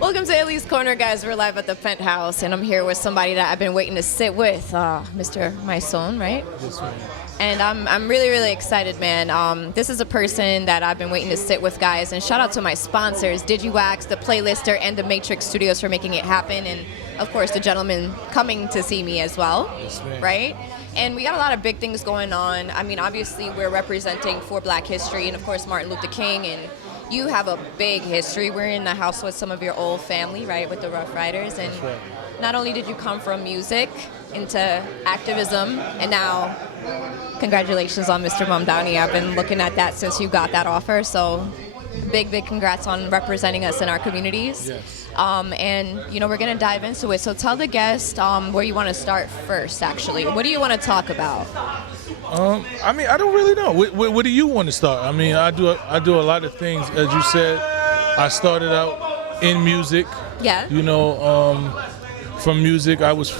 Welcome to Illy's Corner, guys. We're live at the Penthouse, and I'm here with somebody that I've been waiting to sit with, Mr. Mysonne, right? Yes, ma'am. And I'm really, really excited, man. This is a person that I've been waiting to sit with, guys. And shout out to my sponsors, DigiWax, The Playlister, and The Matrix Studios for making it happen. And, of course, the gentleman coming to see me as well, Yes, ma'am. right? And we got a lot of big things going on. I mean, obviously, we're representing for Black history and, of course, Martin Luther King. And you have a big history. We're in the house with some of your old family, right, with the Rough Riders. And right. not only did you come from music into activism, and now congratulations on Mr. Mamdani. I've been looking at that since you got that offer. So big, big congrats on representing us in our communities. Yes. And, you know, we're going to dive into it. So tell the guest where you want to start first, actually. What do you want to talk about? I mean, I don't really know. What do you want to start? I mean, I do a lot of things. As you said, I started out in music. Yeah. You know, from music, I was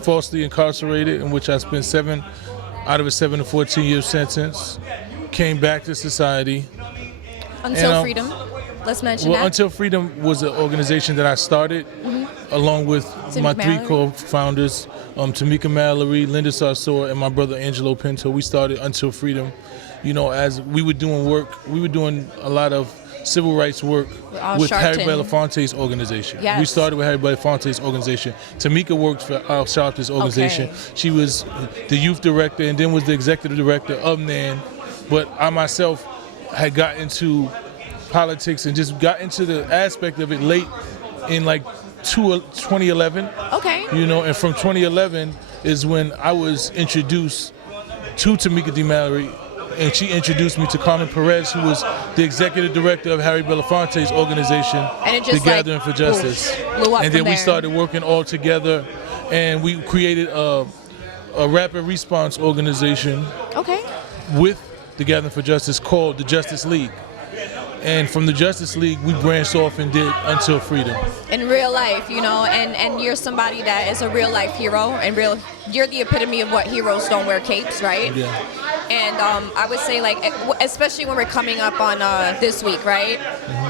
falsely incarcerated, in which I spent 7 out of a 7 to 14-year sentence. Came back to society. Until Freedom. Let's mention that. Until Freedom was an organization that I started along with my three co-founders, Tamika Mallory, Linda Sarsour, and my brother Angelo Pinto. We started Until Freedom. You know, as we were doing work, we were doing a lot of civil rights work with Harry Belafonte's organization. Yes. We started with Harry Belafonte's organization. Tamika worked for Al Sharpton's organization. Okay. She was the youth director and then was the executive director of NAN. But I myself had got into politics and just got into the aspect of it late in like 2011. Okay. You know, and from 2011 is when I was introduced to Tamika D. Mallory, and she introduced me to Carmen Perez, who was the executive director of Harry Belafonte's organization, And it just The Gathering for Justice. blew up And then from we there. started working all together, and we created a rapid response organization Okay. with The Gathering for Justice called the Justice League. And from the Justice League, we branched off and did Until Freedom. In real life, you know, and you're somebody that is a real life hero, and you're the epitome of what heroes don't wear capes, right? Yeah. And I would say, like, especially when we're coming up on this week, right?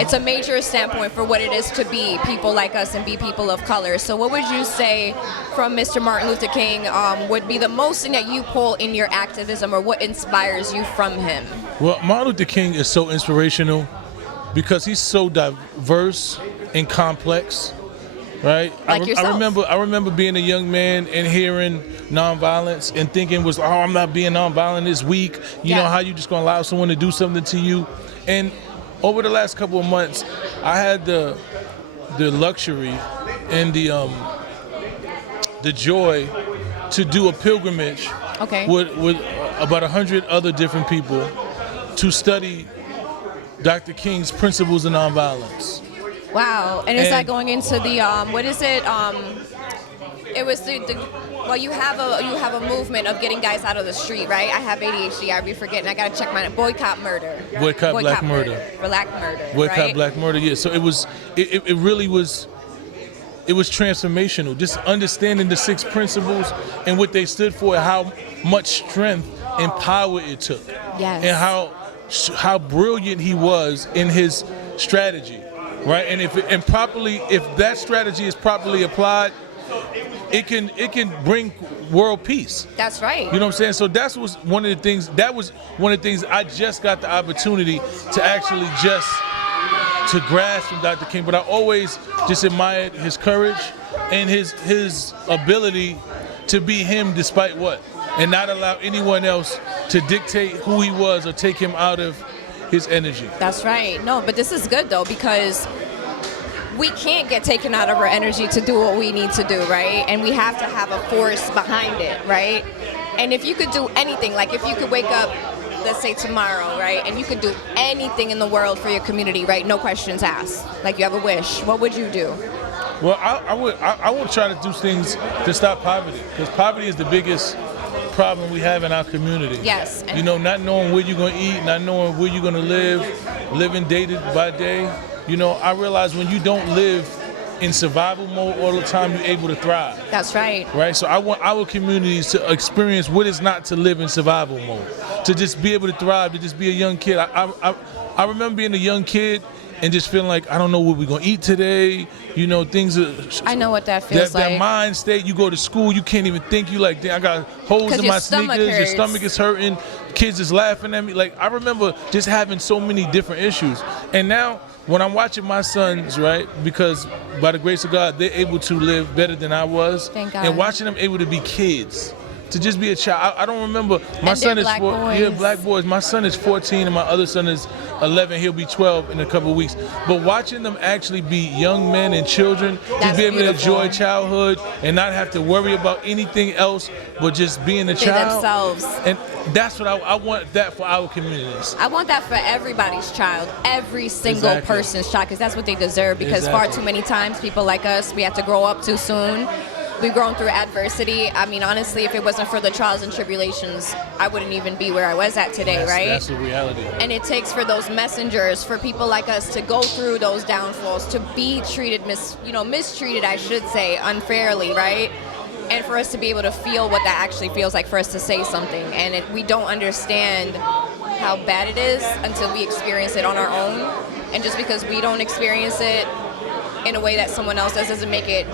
It's a major standpoint for what it is to be people like us and be people of color. So what would you say from Mr. Martin Luther King would be the most thing that you pull in your activism, or what inspires you from him? Well, Martin Luther King is so inspirational because he's so diverse and complex, right? Like yourself. I remember being a young man and hearing nonviolence and thinking I'm not being nonviolent, it's weak. You know, how you just gonna allow someone to do something to you? And over the last couple of months, I had the luxury and the joy to do a pilgrimage with about 100 other different people to study Dr. King's principles of nonviolence. Wow. And is that going into the what is it? It was well, you have a movement of getting guys out of the street, right? I have ADHD. I be forgetting. I gotta check my boycott murder. Boycott black murder. Black murder. Boycott right? black murder. Yeah. So it really was. It was transformational. Just understanding the 6 principles and what they stood for, and how much strength and power it took, Yes. and how brilliant he was in his strategy, right? And if that strategy is properly applied, it can bring world peace. That's right. You know what I'm saying? So that was one of the things I just got the opportunity to actually just to grasp from Dr. King. But I always just admired his courage and his ability to be him despite what, and not allow anyone else to dictate who he was or take him out of his energy. That's right. No, but this is good though, because we can't get taken out of our energy to do what we need to do, right? And we have to have a force behind it, right? And if you could do anything, like if you could wake up, let's say tomorrow, right, and you could do anything in the world for your community, right, no questions asked, like you have a wish, what would you do? Well, I would try to do things to stop poverty, because poverty is the biggest problem we have in our community. Yes. You know, not knowing where you're going to eat, not knowing where you're going to live, living day by day. You know, I realize when you don't live in survival mode all the time, you're able to thrive. That's right. Right? So I want our communities to experience what it's not to live in survival mode, to just be able to thrive, to just be a young kid. I remember being a young kid and just feeling like I don't know what we're gonna eat today. You know, things are. I know what that feels like. That mind state. You go to school, you can't even think. You like, I got holes in my sneakers. Your stomach is hurting. Kids is laughing at me. Like, I remember just having so many different issues. And now when I'm watching my sons, right, because by the grace of God, they're able to live better than I was. Thank God. And watching them able to be kids. To just be a child. I don't remember. My son is black boys. Yeah, black boys. My son is 14 and my other son is 11. He'll be 12 in a couple of weeks. But watching them actually be young men and children, to be able to enjoy childhood and not have to worry about anything else but just being a child. Themselves. And that's what I want that for our communities. I want that for everybody's child, every single person's child, because that's what they deserve. Because far too many times, people like us, we have to grow up too soon. We've grown through adversity. I mean, honestly, if it wasn't for the trials and tribulations, I wouldn't even be where I was at today, right? That's the reality. And it takes for those messengers, for people like us to go through those downfalls, to be treated, mistreated, I should say, unfairly, right? And for us to be able to feel what that actually feels like, for us to say something. And we don't understand how bad it is until we experience it on our own. And just because we don't experience it in a way that someone else does doesn't make it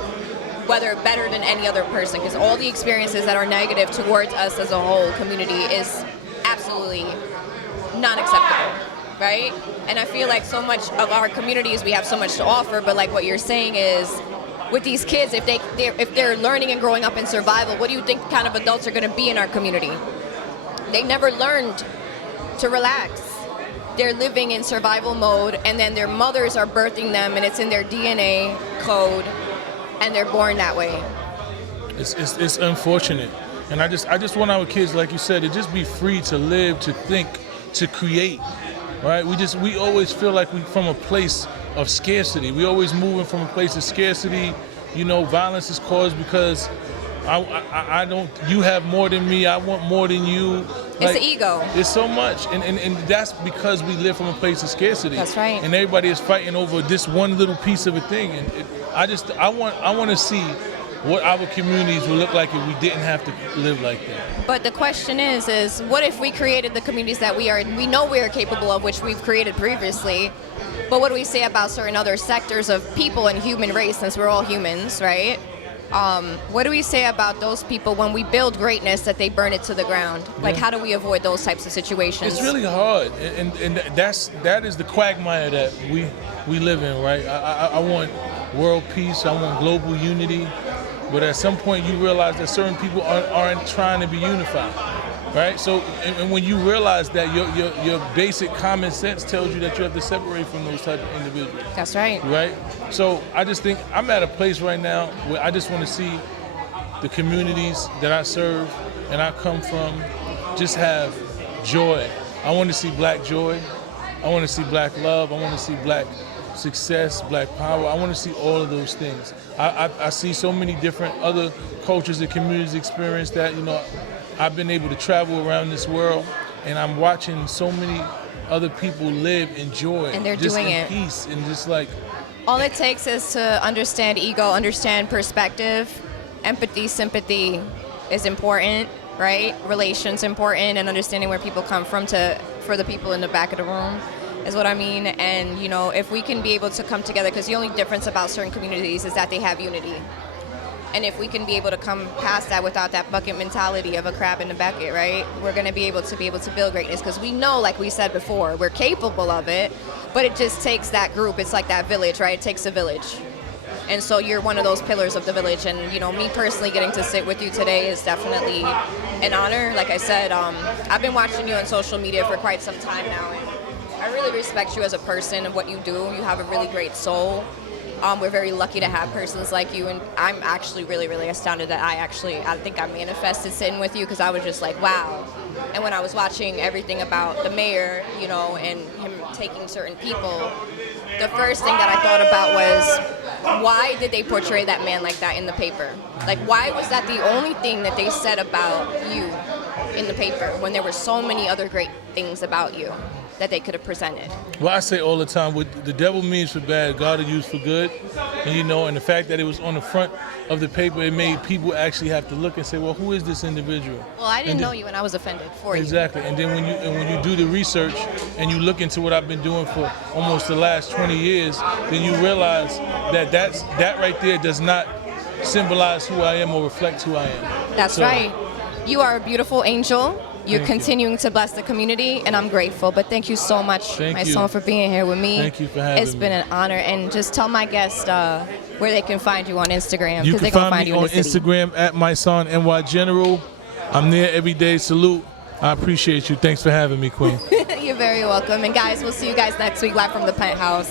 whether better than any other person, because all the experiences that are negative towards us as a whole community is absolutely not acceptable, right? And I feel like so much of our communities, we have so much to offer, but like what you're saying is, with these kids, if they're learning and growing up in survival, what do you think kind of adults are going to be in our community? They never learned to relax. They're living in survival mode, and then their mothers are birthing them, and it's in their DNA code, and they're born that way. It's unfortunate, and I just want our kids, like you said, to just be free to live, to think, to create, right? We always feel like we from a place of scarcity. We always moving from a place of scarcity. You know, violence is caused because I don't. You have more than me. I want more than you. It's the ego. There's so much, and that's because we live from a place of scarcity. That's right. And everybody is fighting over this one little piece of a thing. And I want to see what our communities would look like if we didn't have to live like that. But the question is what if we created the communities that we know we are capable of, which we've created previously, but what do we say about certain other sectors of people and human race, since we're all humans, right? What do we say about those people when we build greatness that they burn it to the ground? Like, how do we avoid those types of situations? It's really hard, and that is the quagmire that we live in, right? I want world peace, I want global unity, but at some point you realize that certain people aren't trying to be unified, right? So, and when you realize that your basic common sense tells you that you have to separate from those type of individuals. That's right. Right? So I just think I'm at a place right now where I just want to see the communities that I serve and I come from just have joy. I want to see black joy. I want to see black love. I want to see black success, black power. I want to see all of those things. I see so many different other cultures and communities experience that. You know, I've been able to travel around this world, and I'm watching so many other people live in joy, and they're just doing in it. Peace, and just like. All it takes is to understand ego, understand perspective, empathy, sympathy is important, right? Relations important, and understanding where people come from for the people in the back of the room is what I mean. And you know, if we can be able to come together, because the only difference about certain communities is that they have unity. And if we can be able to come past that without that bucket mentality of a crab in the bucket, right? We're going to be able to build greatness, because we know, like we said before, we're capable of it, but it just takes that group. It's like that village, right? It takes a village. And so you're one of those pillars of the village. And, you know, me personally getting to sit with you today is definitely an honor. Like I said, I've been watching you on social media for quite some time now, and I really respect you as a person and what you do. You have a really great soul. We're very lucky to have persons like you, and I'm actually really, really astounded that I think I manifested sitting with you, because I was just like, wow. And when I was watching everything about the mayor, you know, and him taking certain people, the first thing that I thought about was, why did they portray that man like that in the paper? Like, why was that the only thing that they said about you in the paper when there were so many other great things about you? that they could have presented. Well, I say all the time, what the devil means for bad, God will use for good. And, you know, and the fact that it was on the front of the paper, it made people actually have to look and say, well, who is this individual? Well, I didn't know you, and I was offended for you. Exactly. And then when you do the research and you look into what I've been doing for almost the last 20 years, then you realize that that right there does not symbolize who I am or reflect who I am. That's right. You are a beautiful angel. You're continuing to bless the community, and I'm grateful. But thank you so much, Mysonne, for being here with me. Thank you for having me. It's been an honor. And just tell my guests where they can find you on Instagram. You can find me you on Instagram at Mysonne NY General. I'm there every day. Salute. I appreciate you. Thanks for having me, Queen. You're very welcome. And guys, we'll see you guys next week live from the Penthouse.